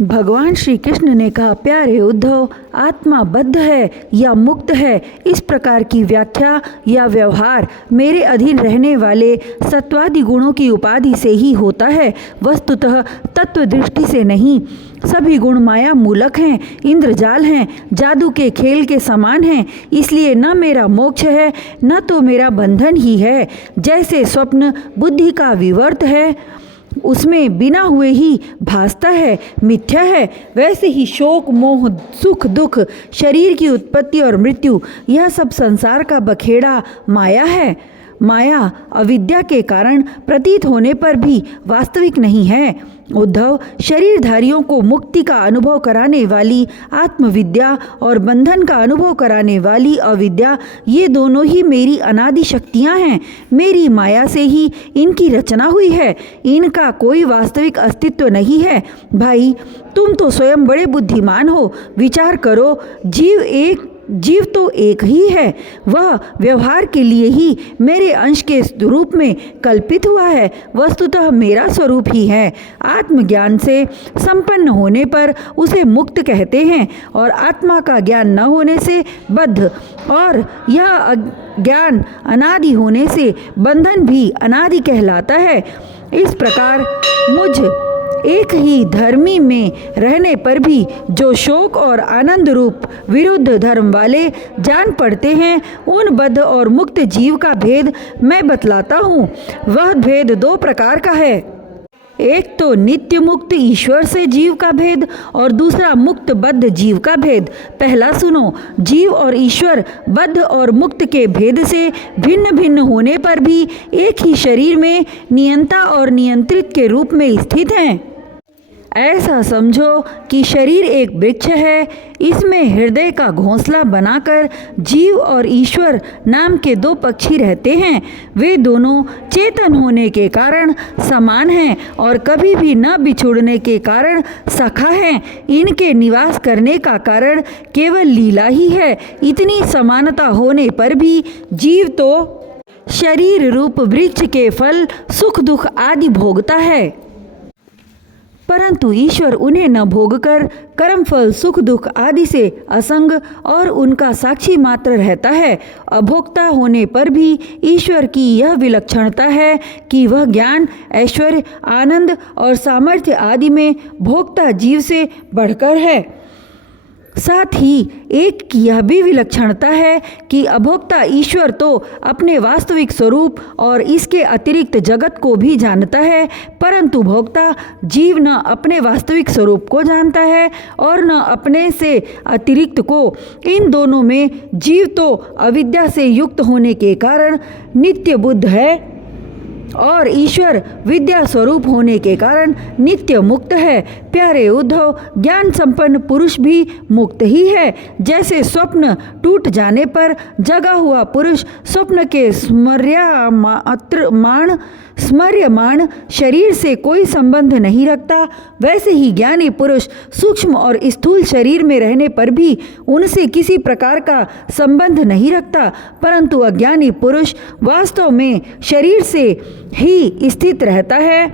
भगवान श्री कृष्ण ने कहा, प्यारे उद्धव, आत्मा बद्ध है या मुक्त है, इस प्रकार की व्याख्या या व्यवहार मेरे अधीन रहने वाले सत्वादि गुणों की उपाधि से ही होता है, वस्तुतः तत्व दृष्टि से नहीं। सभी गुण माया मूलक हैं, इंद्रजाल हैं, जादू के खेल के समान हैं, इसलिए न मेरा मोक्ष है न तो मेरा बंधन ही है। जैसे स्वप्न बुद्धि का विवर्त है, उसमें बिना हुए ही भासता है, मिथ्या है, वैसे ही शोक मोह सुख दुख, शरीर की उत्पत्ति और मृत्यु, यह सब संसार का बखेड़ा माया है। माया अविद्या के कारण प्रतीत होने पर भी वास्तविक नहीं है। उद्धव, शरीरधारियों को मुक्ति का अनुभव कराने वाली आत्मविद्या और बंधन का अनुभव कराने वाली अविद्या, ये दोनों ही मेरी अनादि शक्तियाँ हैं। मेरी माया से ही इनकी रचना हुई है, इनका कोई वास्तविक अस्तित्व नहीं है। भाई, तुम तो स्वयं बड़े बुद्धिमान हो, विचार करो, जीव तो एक ही है, वह व्यवहार के लिए ही मेरे अंश के रूप में कल्पित हुआ है, वस्तुतः मेरा स्वरूप ही है। आत्मज्ञान से संपन्न होने पर उसे मुक्त कहते हैं और आत्मा का ज्ञान न होने से बद्ध, और यह ज्ञान अनादि होने से बंधन भी अनादि कहलाता है। इस प्रकार मुझ एक ही धर्मी में रहने पर भी जो शोक और आनंद रूप विरुद्ध धर्म वाले जान पड़ते हैं, उन बद्ध और मुक्त जीव का भेद मैं बतलाता हूँ। वह भेद दो प्रकार का है, एक तो नित्य मुक्त ईश्वर से जीव का भेद और दूसरा मुक्त बद्ध जीव का भेद। पहला सुनो, जीव और ईश्वर बद्ध और मुक्त के भेद से भिन्न भिन्न होने पर भी एक ही शरीर में नियंता और नियंत्रित के रूप में स्थित हैं। ऐसा समझो कि शरीर एक वृक्ष है, इसमें हृदय का घोंसला बनाकर जीव और ईश्वर नाम के दो पक्षी रहते हैं। वे दोनों चेतन होने के कारण समान हैं और कभी भी न बिछुड़ने के कारण सखा हैं। इनके निवास करने का कारण केवल लीला ही है। इतनी समानता होने पर भी जीव तो शरीर रूप वृक्ष के फल सुख दुख आदि भोगता है, परंतु ईश्वर उन्हें न भोगकर कर्मफल सुख दुख आदि से असंग और उनका साक्षी मात्र रहता है। अभोक्ता होने पर भी ईश्वर की यह विलक्षणता है कि वह ज्ञान, ऐश्वर्य, आनंद और सामर्थ्य आदि में भोक्ता जीव से बढ़कर है। साथ ही एक की यह भी विलक्षणता है कि अभोक्ता ईश्वर तो अपने वास्तविक स्वरूप और इसके अतिरिक्त जगत को भी जानता है, परंतु भोक्ता जीव न अपने वास्तविक स्वरूप को जानता है और न अपने से अतिरिक्त को। इन दोनों में जीव तो अविद्या से युक्त होने के कारण नित्य बुद्ध है और ईश्वर विद्या स्वरूप होने के कारण नित्य मुक्त है। प्यारे उद्धव, ज्ञान संपन्न पुरुष भी मुक्त ही है। जैसे स्वप्न टूट जाने पर जगा हुआ पुरुष स्वप्न के स्मर्यमाण शरीर से कोई संबंध नहीं रखता, वैसे ही ज्ञानी पुरुष सूक्ष्म और स्थूल शरीर में रहने पर भी उनसे किसी प्रकार का संबंध नहीं रखता, परंतु अज्ञानी पुरुष वास्तव में शरीर से ही स्थित रहता है।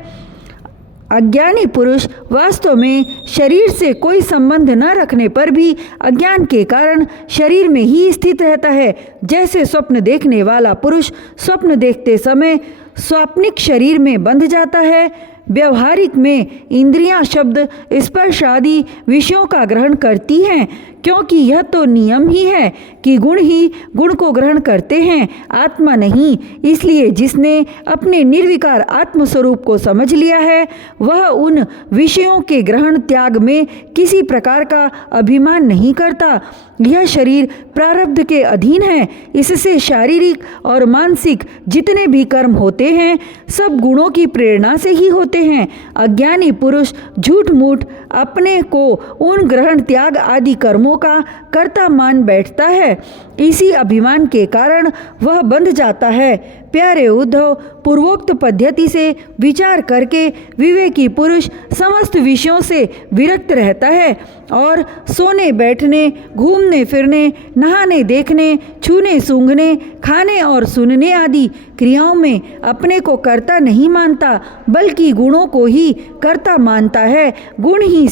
अज्ञानी पुरुष वास्तव में शरीर से कोई संबंध न रखने पर भी अज्ञान के कारण शरीर में ही स्थित रहता है। जैसे स्वप्न देखने वाला पुरुष स्वप्न देखते समय स्वाप्निक शरीर में बंध जाता है, व्यवहारिक में इंद्रियां शब्द स्पर्श आदि विषयों का ग्रहण करती हैं, क्योंकि यह तो नियम ही है कि गुण ही गुण को ग्रहण करते हैं, आत्मा नहीं। इसलिए जिसने अपने निर्विकार आत्मस्वरूप को समझ लिया है, वह उन विषयों के ग्रहण त्याग में किसी प्रकार का अभिमान नहीं करता। यह शरीर प्रारब्ध के अधीन है, इससे शारीरिक और मानसिक जितने भी कर्म होते हैं सब गुणों की प्रेरणा से ही होते हैं। अज्ञानी पुरुष झूठ मूठ अपने को उन ग्रहण त्याग आदि कर्मों का कर्ता मान बैठता है, इसी अभिमान के कारण वह बंध जाता है। प्यारे उद्धव, पूर्वोक्त पद्धति से विचार करके विवेकी पुरुष समस्त विषयों से विरक्त रहता है और सोने बैठने घूमने घूमने फिरने, नहाने देखने, छूने सूंघने, खाने और सुनने आदि क्रियाओं में अपने को कर्ता नहीं मानता, बल्कि गुणों को ही कर्ता मानता है। गुण ही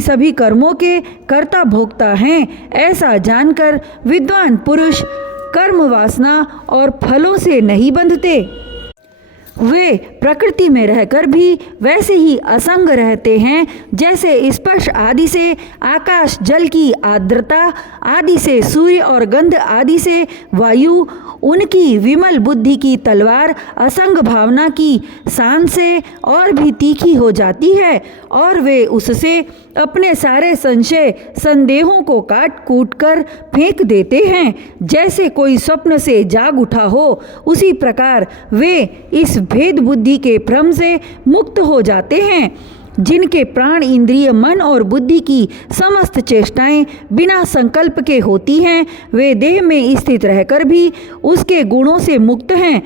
सभी कर्मों के कर्ता भोक्ता हैं। ऐसा जानकर विद्वान पुरुष कर्म वासना और फलों से नहीं बंधते। वे प्रकृति में रहकर भी वैसे ही असंग रहते हैं, जैसे स्पर्श आदि से आकाश जल की आर्द्रता आदि से सूर्य और गंध आदि से वायु, उनकी विमल बुद्धि की तलवार असंग भावना की शान से और भी तीखी हो जाती है, और वे उससे अपने सारे संशय संदेहों को काट कूट कर फेंक देते हैं। जैसे कोई स्वप्न से जाग उठा हो, उसी प्रकार वे इस भेद बुद्धि के भ्रम से मुक्त हो जाते हैं। जिनके प्राण, इंद्रिय, मन और बुद्धि की समस्त चेष्टाएं बिना संकल्प के होती हैं, वे देह में स्थित रहकर भी उसके गुणों से मुक्त हैं।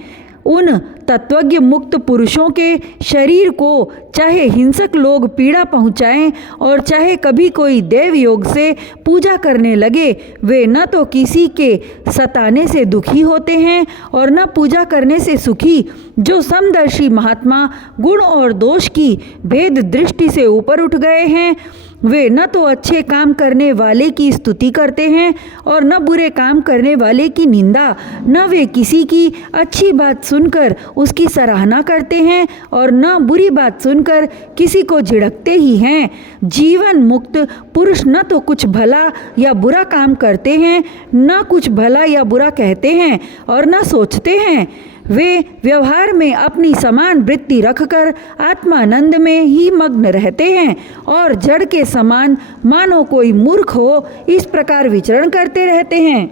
उन तत्वज्ञ मुक्त पुरुषों के शरीर को चाहे हिंसक लोग पीड़ा पहुँचाएं और चाहे कभी कोई देव योग से पूजा करने लगे, वे न तो किसी के सताने से दुखी होते हैं और न पूजा करने से सुखी। जो समदर्शी महात्मा गुण और दोष की भेद दृष्टि से ऊपर उठ गए हैं, वे न तो अच्छे काम करने वाले की स्तुति करते हैं और न बुरे काम करने वाले की निंदा। न वे किसी की अच्छी बात सुनकर उसकी सराहना करते हैं और न बुरी बात सुनकर किसी को झिड़कते ही हैं। जीवन मुक्त पुरुष न तो कुछ भला या बुरा काम करते हैं, न कुछ भला या बुरा कहते हैं और न सोचते हैं। वे व्यवहार में अपनी समान वृत्ति रखकर आत्मानंद में ही मग्न रहते हैं और जड़ के समान मानो कोई मूर्ख हो, इस प्रकार विचरण करते रहते हैं।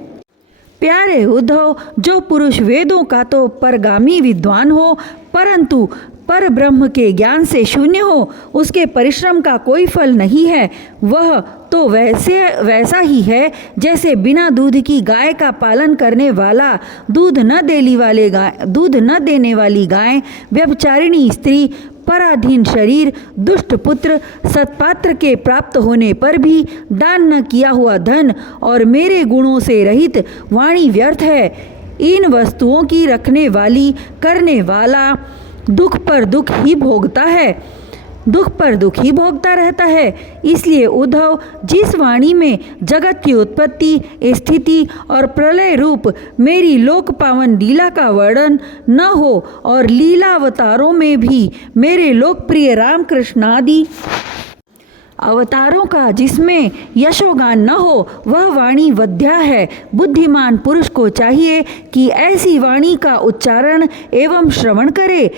प्यारे उद्धव, जो पुरुष वेदों का तो परगामी विद्वान हो, परंतु पर ब्रह्म के ज्ञान से शून्य हो, उसके परिश्रम का कोई फल नहीं है। वह तो वैसा ही है जैसे बिना दूध की गाय का पालन करने वाला, दूध न देने वाली गाय, व्यभिचारिणी स्त्री, पराधीन शरीर, दुष्ट पुत्र, सत्पात्र के प्राप्त होने पर भी दान न किया हुआ धन और मेरे गुणों से रहित वाणी व्यर्थ है। इन वस्तुओं की रखने वाली करने वाला दुख पर दुख ही भोगता रहता है। इसलिए उद्धव, जिस वाणी में जगत की उत्पत्ति, स्थिति और प्रलय रूप मेरी लोक पावन लीला का वर्णन न हो और लीला अवतारों में भी मेरे लोकप्रिय राम कृष्ण आदि अवतारों का जिसमें यशोगान न हो, वह वाणी वध्या है। बुद्धिमान पुरुष को चाहिए कि ऐसी वाणी का उच्चारण एवं श्रवण करे।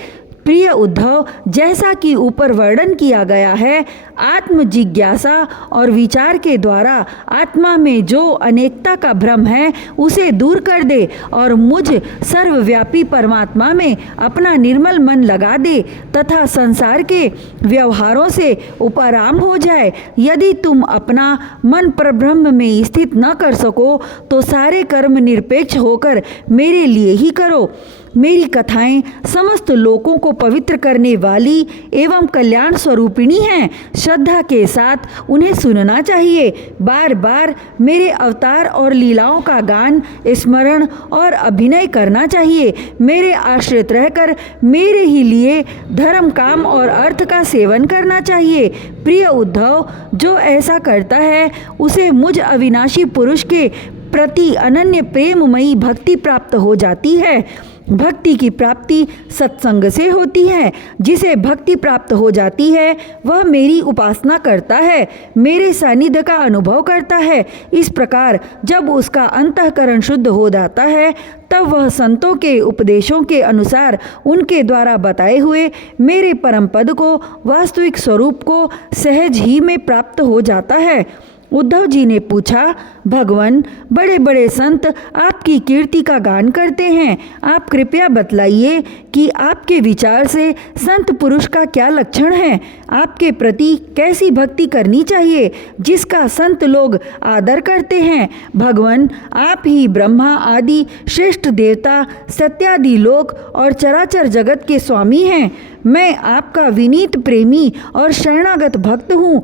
प्रिय उद्धव, जैसा कि ऊपर वर्णन किया गया है, आत्म जिज्ञासा और विचार के द्वारा आत्मा में जो अनेकता का भ्रम है उसे दूर कर दे और मुझ सर्वव्यापी परमात्मा में अपना निर्मल मन लगा दे तथा संसार के व्यवहारों से उपराम हो जाए। यदि तुम अपना मन परब्रह्म में स्थित न कर सको तो सारे कर्म निरपेक्ष होकर मेरे लिए ही करो। मेरी कथाएं समस्त लोगों को पवित्र करने वाली एवं कल्याण स्वरूपिणी हैं। श्रद्धा के साथ उन्हें सुनना चाहिए। बार बार मेरे अवतार और लीलाओं का गान, स्मरण और अभिनय करना चाहिए। मेरे आश्रित रहकर मेरे ही लिए धर्म, काम और अर्थ का सेवन करना चाहिए। प्रिय उद्धव, जो ऐसा करता है उसे मुझ अविनाशी पुरुष के प्रति अनन्य प्रेममयी भक्ति प्राप्त हो जाती है। भक्ति की प्राप्ति सत्संग से होती है। जिसे भक्ति प्राप्त हो जाती है वह मेरी उपासना करता है, मेरे सानिध्य का अनुभव करता है। इस प्रकार जब उसका अंतःकरण शुद्ध हो जाता है तब वह संतों के उपदेशों के अनुसार उनके द्वारा बताए हुए मेरे परम पद को, वास्तविक स्वरूप को सहज ही में प्राप्त हो जाता है। उद्धव जी ने पूछा, भगवान, बड़े बड़े संत आपकी कीर्ति का गान करते हैं। आप कृपया बतलाइए कि आपके विचार से संत पुरुष का क्या लक्षण है। आपके प्रति कैसी भक्ति करनी चाहिए जिसका संत लोग आदर करते हैं। भगवान, आप ही ब्रह्मा आदि श्रेष्ठ देवता, सत्यादि लोक और चराचर जगत के स्वामी हैं। मैं आपका विनीत प्रेमी और शरणागत भक्त हूँ।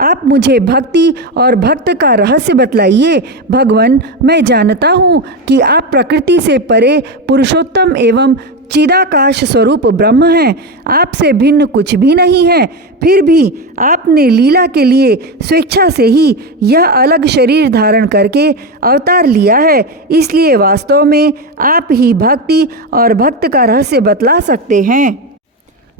आप मुझे भक्ति और भक्त का रहस्य बतलाइए। भगवान, मैं जानता हूँ कि आप प्रकृति से परे पुरुषोत्तम एवं चिदाकाश स्वरूप ब्रह्म हैं। आपसे भिन्न कुछ भी नहीं है। फिर भी आपने लीला के लिए स्वेच्छा से ही यह अलग शरीर धारण करके अवतार लिया है। इसलिए वास्तव में आप ही भक्ति और भक्त का रहस्य बतला सकते हैं।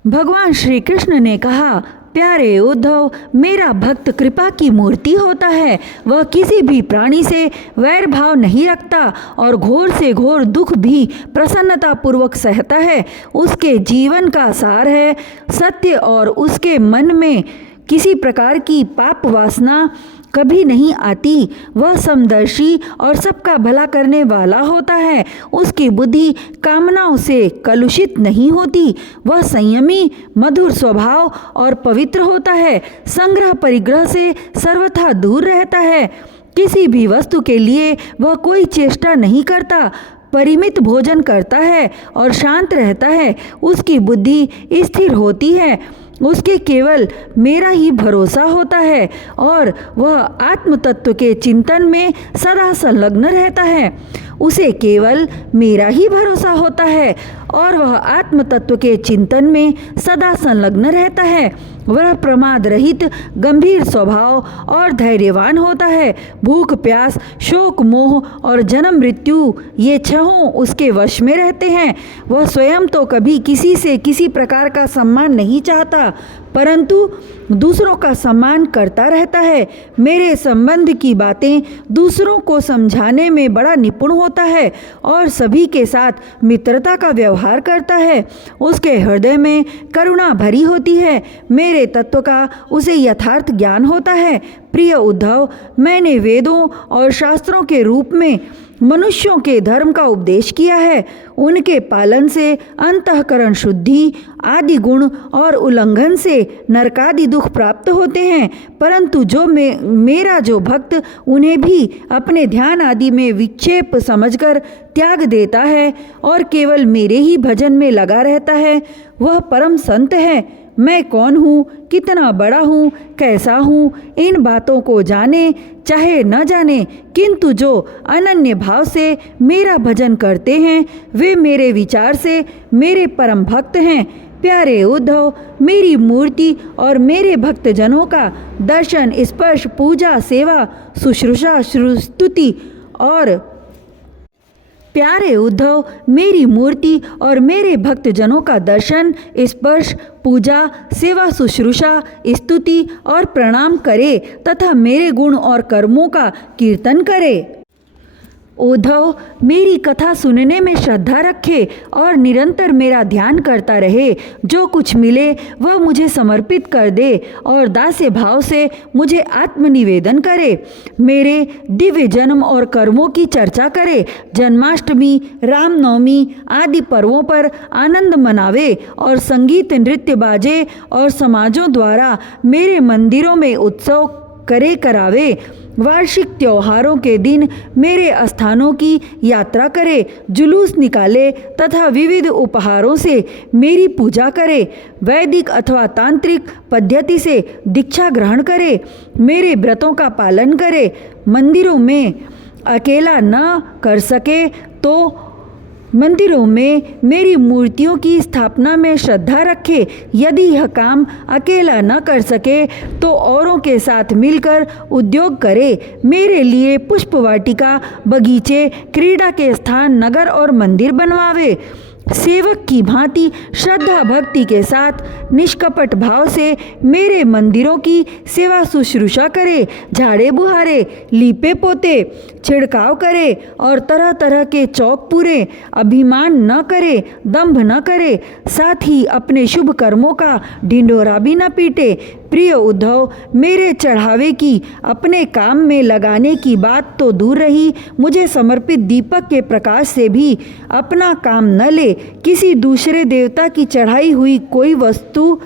भगवान श्री कृष्ण ने कहा, प्यारे उद्धव, मेरा भक्त कृपा की मूर्ति होता है। वह किसी भी प्राणी से वैर भाव नहीं रखता और घोर से घोर दुख भी प्रसन्नता पूर्वक सहता है। उसके जीवन का सार है सत्य और उसके मन में किसी प्रकार की पाप वासना कभी नहीं आती। वह समदर्शी और सबका भला करने वाला होता है। उसकी बुद्धि कामनाओं से कलुषित नहीं होती। वह संयमी, मधुर स्वभाव और पवित्र होता है। संग्रह परिग्रह से सर्वथा दूर रहता है। किसी भी वस्तु के लिए वह कोई चेष्टा नहीं करता। परिमित भोजन करता है और शांत रहता है। उसकी बुद्धि स्थिर होती है। उसके केवल मेरा ही भरोसा होता है और वह आत्म तत्व के चिंतन में सदा संलग्न रहता है। उसे केवल मेरा ही भरोसा होता है और वह आत्म तत्व के चिंतन में सदा संलग्न रहता है। वह प्रमाद रहित, गंभीर स्वभाव और धैर्यवान होता है। भूख प्यास, शोक मोह और जन्म मृत्यु ये छहों उसके वश में रहते हैं। वह स्वयं तो कभी किसी से किसी प्रकार का सम्मान नहीं चाहता, परंतु दूसरों का सम्मान करता रहता है। मेरे संबंध की बातें दूसरों को समझाने में बड़ा निपुण होता है और सभी के साथ मित्रता का व्यवहार करता है। उसके हृदय में करुणा भरी होती है। मेरे तत्व का उसे यथार्थ ज्ञान होता है। प्रिय उद्धव, मैंने वेदों और शास्त्रों के रूप में मनुष्यों के धर्म का उपदेश किया है। उनके पालन से अंतःकरण शुद्धि आदि गुण और उल्लंघन से नरकादि दुख प्राप्त होते हैं। परंतु मेरा जो भक्त उन्हें भी अपने ध्यान आदि में विक्षेप समझकर त्याग देता है और केवल मेरे ही भजन में लगा रहता है, वह परम संत है। मैं कौन हूँ, कितना बड़ा हूँ, कैसा हूँ, इन बातों को जाने चाहे न जाने, किंतु जो अनन्य भाव से मेरा भजन करते हैं वे मेरे विचार से मेरे परम भक्त हैं। प्यारे उद्धव, मेरी मूर्ति और मेरे भक्तजनों का दर्शन, स्पर्श, पूजा, सेवा, शुश्रूषा, स्तुति और प्यारे उद्धव, मेरी मूर्ति और मेरे भक्तजनों का दर्शन, स्पर्श, पूजा, सेवा, शुश्रूषा, स्तुति और प्रणाम करे तथा मेरे गुण और कर्मों का कीर्तन करे। उद्धव, मेरी कथा सुनने में श्रद्धा रखे और निरंतर मेरा ध्यान करता रहे। जो कुछ मिले वह मुझे समर्पित कर दे और दास्य भाव से मुझे आत्मनिवेदन करे। मेरे दिव्य जन्म और कर्मों की चर्चा करे। जन्माष्टमी, रामनवमी आदि पर्वों पर आनंद मनावे और संगीत, नृत्य बाजे और समाजों द्वारा मेरे मंदिरों में उत्सव करावे। वार्षिक त्योहारों के दिन मेरे स्थानों की यात्रा करे, जुलूस निकाले तथा विविध उपहारों से मेरी पूजा करे। वैदिक अथवा तांत्रिक पद्धति से दीक्षा ग्रहण करे। मेरे व्रतों का पालन करे। मंदिरों में अकेला न कर सके तो मंदिरों में मेरी मूर्तियों की स्थापना में श्रद्धा रखे। यदि यह काम अकेला न कर सके तो औरों के साथ मिलकर उद्योग करे। मेरे लिए पुष्प वाटिका, बगीचे, क्रीड़ा के स्थान, नगर और मंदिर बनवावे। सेवक की भांति श्रद्धा भक्ति के साथ निष्कपट भाव से मेरे मंदिरों की सेवा शुश्रूषा करे। झाड़े बुहारे, लीपे पोते, छिड़काव करे और तरह तरह के चौक पूरे। अभिमान न करे, दंभ न करे, साथ ही अपने शुभ कर्मों का ढिंढोरा भी न पीटे। प्रिय उद्धव, मेरे चढ़ावे की अपने काम में लगाने की बात तो दूर रही, मुझे समर्पित दीपक के प्रकाश से भी अपना काम न ले। किसी दूसरे देवता की चढ़ाई हुई कोई वस्तु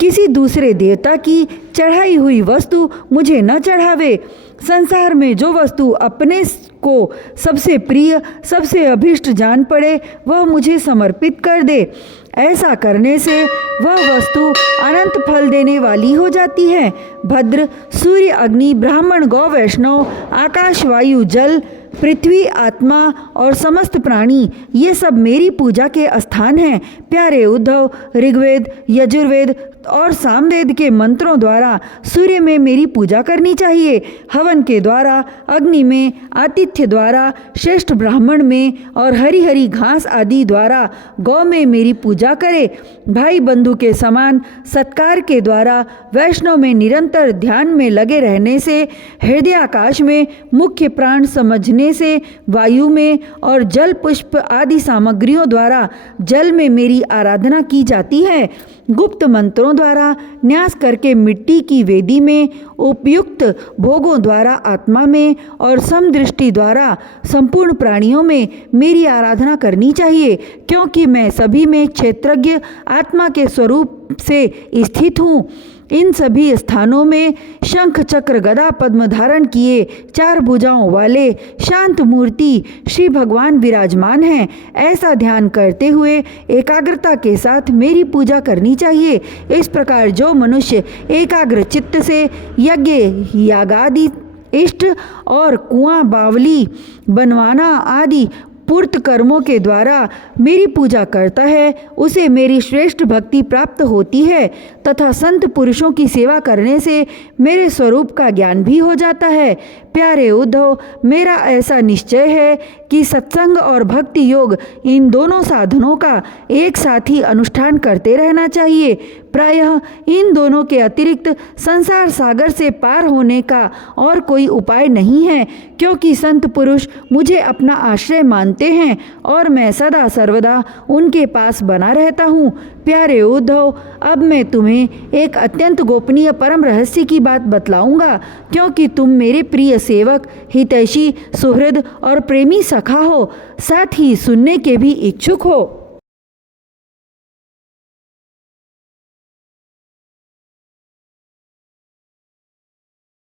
किसी दूसरे देवता की चढ़ाई हुई वस्तु मुझे न चढ़ावे। संसार में जो वस्तु अपने को सबसे प्रिय, सबसे अभिष्ट जान पड़े, वह मुझे समर्पित कर दे। ऐसा करने से वह वस्तु अनंत फल देने वाली हो जाती है। भद्र, सूर्य, अग्नि, ब्राह्मण, गौ, वैष्णव, आकाश, वायु, जल, पृथ्वी, आत्मा और समस्त प्राणी, ये सब मेरी पूजा के स्थान हैं। प्यारे उद्धव, ऋग्वेद, यजुर्वेद और सामवेद के मंत्रों द्वारा सूर्य में मेरी पूजा करनी चाहिए, हवन के द्वारा अग्नि में, आतिथ्य द्वारा श्रेष्ठ ब्राह्मण में और हरी हरी घास आदि द्वारा गौ में मेरी पूजा करे। भाई बंधु के समान सत्कार के द्वारा वैष्णव में निरंतर ध्यान में लगे रहने से, हृदय आकाश में मुख्य प्राण समझने से, वायु में और जल पुष्प आदि सामग्रियों द्वारा जल में मेरी आराधना की जाती है। गुप्त मंत्रों द्वारा न्यास करके मिट्टी की वेदी में, उपयुक्त भोगों द्वारा आत्मा में और समदृष्टि द्वारा संपूर्ण प्राणियों में मेरी आराधना करनी चाहिए, क्योंकि मैं सभी में क्षेत्रज्ञ आत्मा के स्वरूप से स्थित हूँ। इन सभी स्थानों में शंख, चक्र, गदा, पद्म धारण किए 4 भुजाओं वाले शांत मूर्ति श्री भगवान विराजमान हैं। ऐसा ध्यान करते हुए एकाग्रता के साथ मेरी पूजा करनी चाहिए। इस प्रकार जो मनुष्य एकाग्र चित्त से यज्ञ, यागादि, इष्ट और कुआं, बावली बनवाना आदि पूर्त कर्मों के द्वारा मेरी पूजा करता है, उसे मेरी श्रेष्ठ भक्ति प्राप्त होती है तथा संत पुरुषों की सेवा करने से मेरे स्वरूप का ज्ञान भी हो जाता है। प्यारे उद्धव, मेरा ऐसा निश्चय है कि सत्संग और भक्ति योग, इन दोनों साधनों का एक साथ ही अनुष्ठान करते रहना चाहिए। प्रायः इन दोनों के अतिरिक्त संसार सागर से पार होने का और कोई उपाय नहीं है, क्योंकि संत पुरुष मुझे अपना आश्रय मानते हैं और मैं सदा सर्वदा उनके पास बना रहता हूँ। प्यारे उद्धव, अब मैं तुम्हें एक अत्यंत गोपनीय परम रहस्य की बात बतलाऊंगा, क्योंकि तुम मेरे प्रिय सेवक, हितैषी, सुहृद और प्रेमी सखा हो, साथ ही सुनने के भी इच्छुक हो।